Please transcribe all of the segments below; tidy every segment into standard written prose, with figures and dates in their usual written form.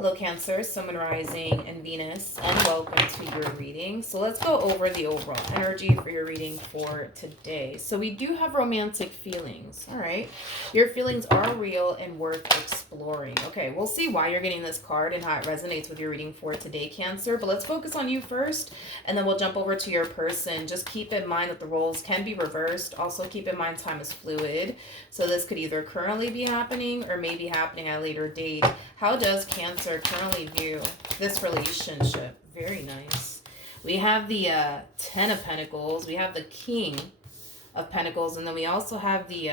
Hello, Cancer, Sun, Moon, Rising, and Venus, and welcome to your reading. So let's go over the overall energy for your reading for today. So we do have romantic feelings. All right. Your feelings are real and worth exploring. Okay, we'll see why you're getting this card and how it resonates with your reading for today, Cancer. But let's focus on you first, and then we'll jump over to your person. Just keep in mind that the roles can be reversed. Also, keep in mind time is fluid. So this could either currently be happening or maybe happening at a later date. How does Cancer currently view this relationship? Very nice. We have the Ten of Pentacles. We have the King of Pentacles. And then we also have the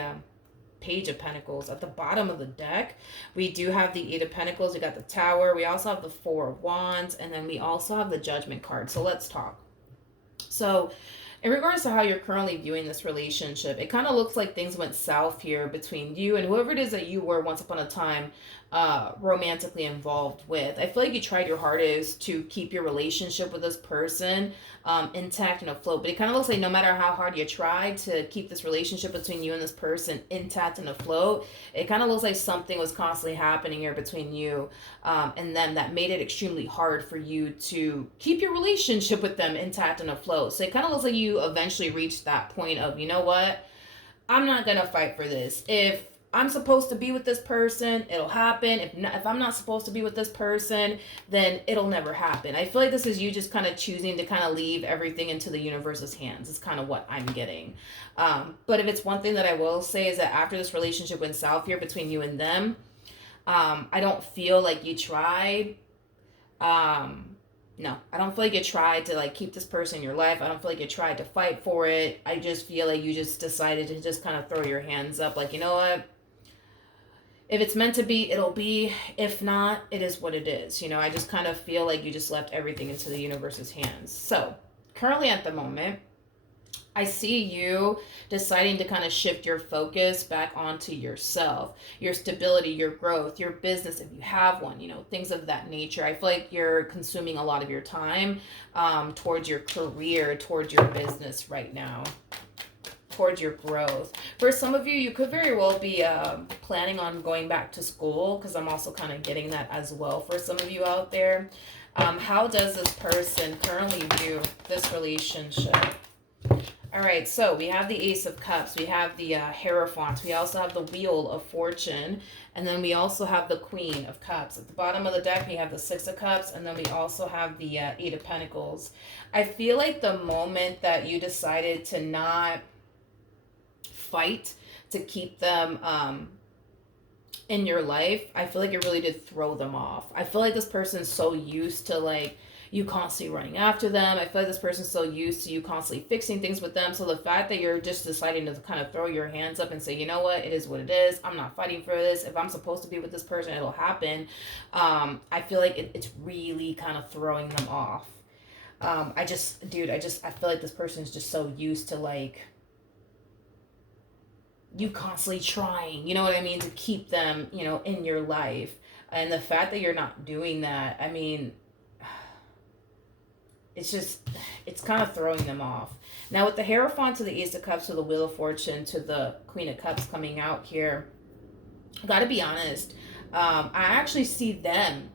Page of Pentacles. At the bottom of the deck, we do have the Eight of Pentacles. We got the Tower. We also have the Four of Wands. And then we also have the Judgment card. So let's talk. So in regards to how you're currently viewing this relationship, it kind of looks like things went south here between you and whoever it is that you were once upon a time romantically involved with. I feel like you tried your hardest to keep your relationship with this person intact and afloat, but it kind of looks like no matter how hard you tried to keep this relationship between you and this person intact and afloat, it kind of looks like something was constantly happening here between you and them that made it extremely hard for you to keep your relationship with them intact and afloat. So it kind of looks like you eventually reached that point of, you know what, I'm not gonna fight for this. If I'm supposed to be with this person, it'll happen. If I'm not supposed to be with this person, then it'll never happen. I feel like this is you just kind of choosing to kind of leave everything into the universe's hands. It's kind of what I'm getting. But if it's one thing that I will say is that after this relationship went south here between you and them, I don't feel like you tried. No, I don't feel like you tried to like keep this person in your life. I don't feel like you tried to fight for it. I just feel like you just decided to just kind of throw your hands up like, you know what? If it's meant to be, it'll be. If not, it is what it is. You know, I just kind of feel like you just left everything into the universe's hands. So, currently at the moment, I see you deciding to kind of shift your focus back onto yourself, your stability, your growth, your business, if you have one, you know, things of that nature. I feel like you're consuming a lot of your time towards your career, towards your business right now, towards your growth. For some of you, you could very well be planning on going back to school, because I'm also kind of getting that as well for some of you out there. How does this person currently view this relationship? All right, so we have the Ace of Cups, we have the Hierophant, we also have the Wheel of Fortune, and then we also have the Queen of Cups. At the bottom of the deck, we have the Six of Cups, and then we also have the Eight of Pentacles. I feel like the moment that you decided to not fight to keep them in your life, I feel like it really did throw them off. I feel like this person's so used to like you constantly running after them. I feel like this person's so used to you constantly fixing things with them. So the fact that you're just deciding to kind of throw your hands up and say, you know what, it is what it is. I'm not fighting for this. If I'm supposed to be with this person, it'll happen. I feel like it's really kind of throwing them off. I feel like this person is just so used to like you constantly trying, you know what I mean, to keep them, you know, in your life. And the fact that you're not doing that, I mean, it's kind of throwing them off. Now with the Hierophant to the Ace of Cups to the Wheel of Fortune to the Queen of Cups coming out here, I gotta be honest, I actually see them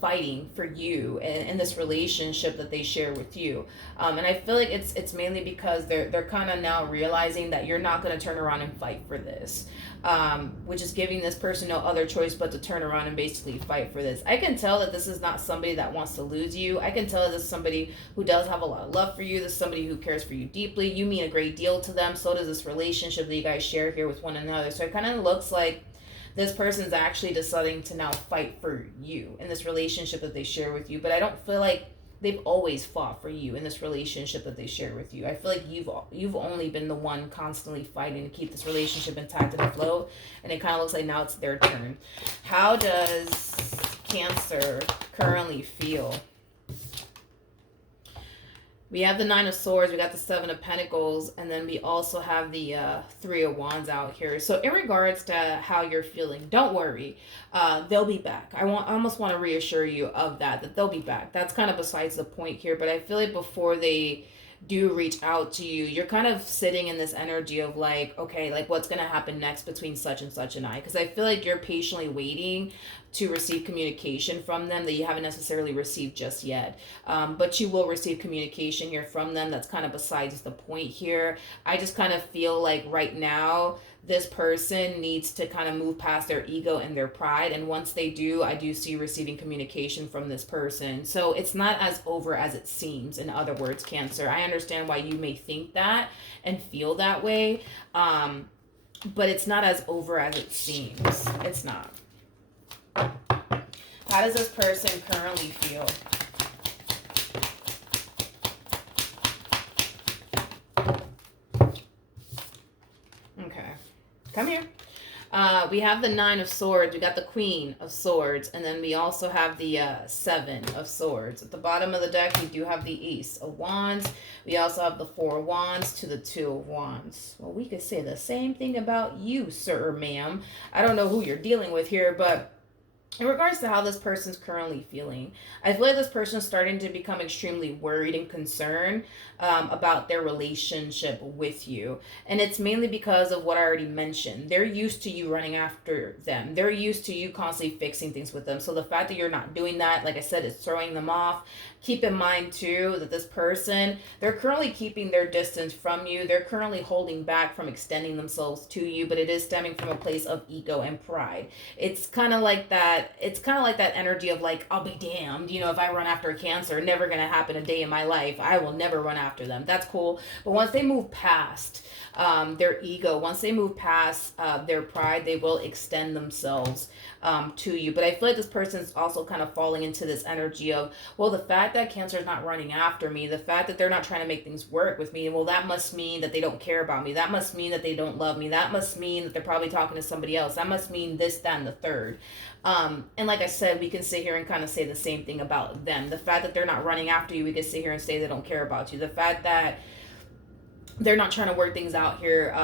fighting for you and this relationship that they share with you, and I feel like it's mainly because they're kind of now realizing that you're not going to turn around and fight for this, which is giving this person no other choice but to turn around and basically fight for this. I can tell that this is not somebody that wants to lose you. I can tell that this is somebody who does have a lot of love for you. This is somebody who cares for you deeply. You mean a great deal to them. So does this relationship that you guys share here with one another. So it kind of looks like this person's actually deciding to now fight for you in this relationship that they share with you. But I don't feel like they've always fought for you in this relationship that they share with you. I feel like you've only been the one constantly fighting to keep this relationship intact and afloat, and it kind of looks like now it's their turn. How does Cancer currently feel? We have the Nine of Swords, we got the Seven of Pentacles, and then we also have the Three of Wands out here. So in regards to how you're feeling, don't worry. They'll be back. I almost want to reassure you of that they'll be back. That's kind of besides the point here, but I feel like before they do reach out to you, you're kind of sitting in this energy of like, okay, like what's going to happen next between such and such and I? Because I feel like you're patiently waiting to receive communication from them that you haven't necessarily received just yet. But you will receive communication here from them. That's kind of besides the point here. I just kind of feel like right now, this person needs to kind of move past their ego and their pride. And once they do, I do see receiving communication from this person. So it's not as over as it seems. In other words, Cancer, I understand why you may think that and feel that way. But it's not as over as it seems. It's not. How does this person currently feel? Okay. Come here. We have the Nine of Swords. We got the Queen of Swords. And then we also have the Seven of Swords. At the bottom of the deck, we do have the Ace of Wands. We also have the Four of Wands to the Two of Wands. Well, we could say the same thing about you, sir or ma'am. I don't know who you're dealing with here, but in regards to how this person's currently feeling, I feel like this person is starting to become extremely worried and concerned about their relationship with you. And it's mainly because of what I already mentioned. They're used to you running after them. They're used to you constantly fixing things with them. So the fact that you're not doing that, like I said, is throwing them off. Keep in mind, too, that this person, they're currently keeping their distance from you. They're currently holding back from extending themselves to you, but it is stemming from a place of ego and pride. It's kind of like that. It's kind of like that energy of like, I'll be damned. You know, if I run after a Cancer, never going to happen a day in my life. I will never run after them. That's cool. But once they move past their ego, once they move past their pride, they will extend themselves to you. But I feel like this person's also kind of falling into this energy of, well, the fact that Cancer is not running after me, the fact that they're not trying to make things work with me, well, that must mean that they don't care about me. That must mean that they don't love me. That must mean that they're probably talking to somebody else. That must mean this, that, and the third. And like I said, we can sit here and kind of say the same thing about them. The fact that they're not running after you, we can sit here and say they don't care about you. The fact that they're not trying to work things out here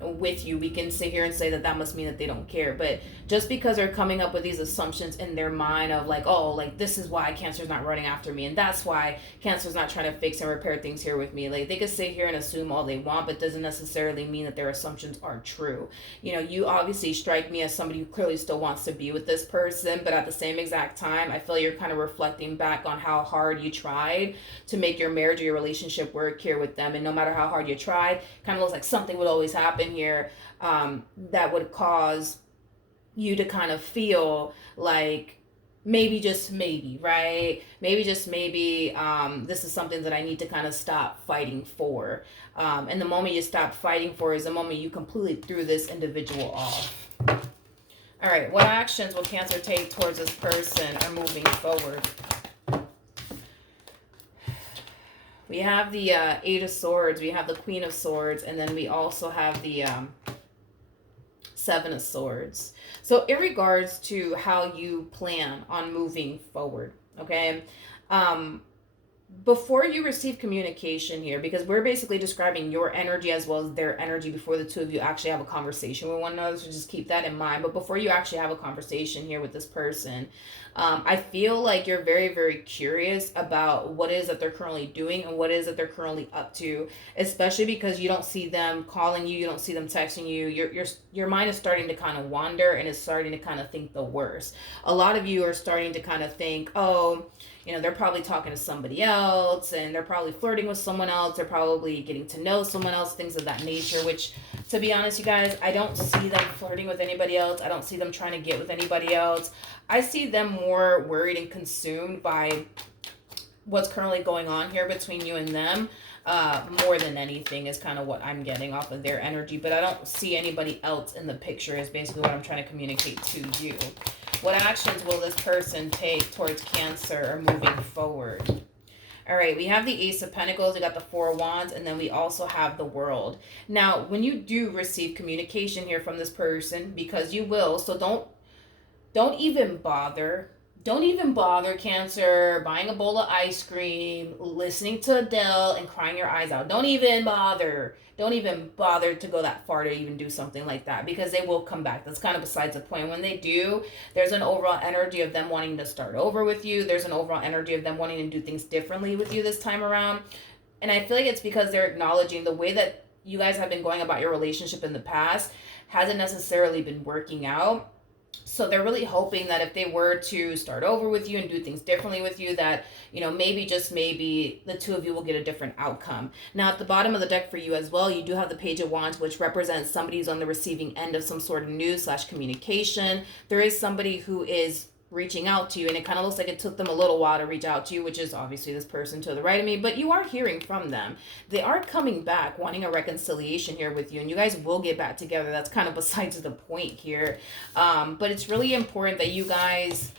with you, we can sit here and say that must mean that they don't care. But just because they're coming up with these assumptions in their mind of like, oh, like this is why Cancer's not running after me, and that's why Cancer's not trying to fix and repair things here with me, like they could sit here and assume all they want, but doesn't necessarily mean that their assumptions are true. You know, you obviously strike me as somebody who clearly still wants to be with this person, but at the same exact time, I feel you're kind of reflecting back on how hard you tried to make your marriage or your relationship work here with them, and no matter how hard you tried, kind of looks like something would always happen here that would cause you to kind of feel like maybe just maybe, right? Maybe just maybe this is something that I need to kind of stop fighting for. And the moment you stop fighting for is the moment you completely threw this individual off. All right, what actions will Cancer take towards this person or moving forward? We have the Eight of Swords, we have the Queen of Swords, and then we also have the Seven of Swords. So in regards to how you plan on moving forward, okay, before you receive communication here, because we're basically describing your energy as well as their energy before the two of you actually have a conversation with one another, so just keep that in mind. But before you actually have a conversation here with this person, I feel like you're very, very curious about what it is that they're currently doing and what it is that they're currently up to, especially because you don't see them calling you, you don't see them texting you. Your mind is starting to kind of wander and is starting to kind of think the worst. A lot of you are starting to kind of think, oh, you know, they're probably talking to somebody else, and they're probably flirting with someone else. They're probably getting to know someone else, things of that nature, which, to be honest, you guys, I don't see them flirting with anybody else. I don't see them trying to get with anybody else. I see them more worried and consumed by what's currently going on here between you and them. More than anything is kind of what I'm getting off of their energy, but I don't see anybody else in the picture is basically what I'm trying to communicate to you. What actions will this person take towards Cancer or moving forward? All right, we have the Ace of Pentacles, we got the Four of Wands, and then we also have the World. Now, when you do receive communication here from this person, because you will, so don't even bother. Don't even bother, Cancer, buying a bowl of ice cream, listening to Adele, and crying your eyes out. Don't even bother. Don't even bother to go that far to even do something like that, because they will come back. That's kind of besides the point. When they do, there's an overall energy of them wanting to start over with you. There's an overall energy of them wanting to do things differently with you this time around. And I feel like it's because they're acknowledging the way that you guys have been going about your relationship in the past hasn't necessarily been working out. So they're really hoping that if they were to start over with you and do things differently with you, that, you know, maybe, just maybe, the two of you will get a different outcome. Now, at the bottom of the deck for you as well, you do have the Page of Wands, which represents somebody who's on the receiving end of some sort of news / communication. There is somebody who is reaching out to you, and it kind of looks like it took them a little while to reach out to you, which is obviously this person to the right of me, but you are hearing from them. They are coming back wanting a reconciliation here with you, and you guys will get back together. That's kind of besides the point here. But it's really important that you guys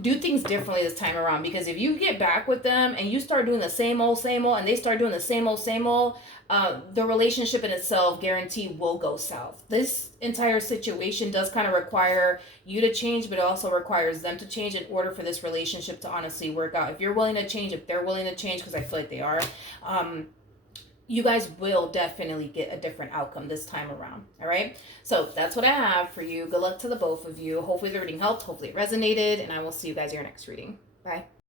do things differently this time around, because if you get back with them and you start doing the same old, and they start doing the same old, the relationship in itself, guaranteed, will go south. This entire situation does kind of require you to change, but it also requires them to change in order for this relationship to honestly work out. If you're willing to change, if they're willing to change, because I feel like they are, you guys will definitely get a different outcome this time around. All right. So that's what I have for you. Good luck to the both of you. Hopefully the reading helped. Hopefully it resonated. And I will see you guys in your next reading. Bye.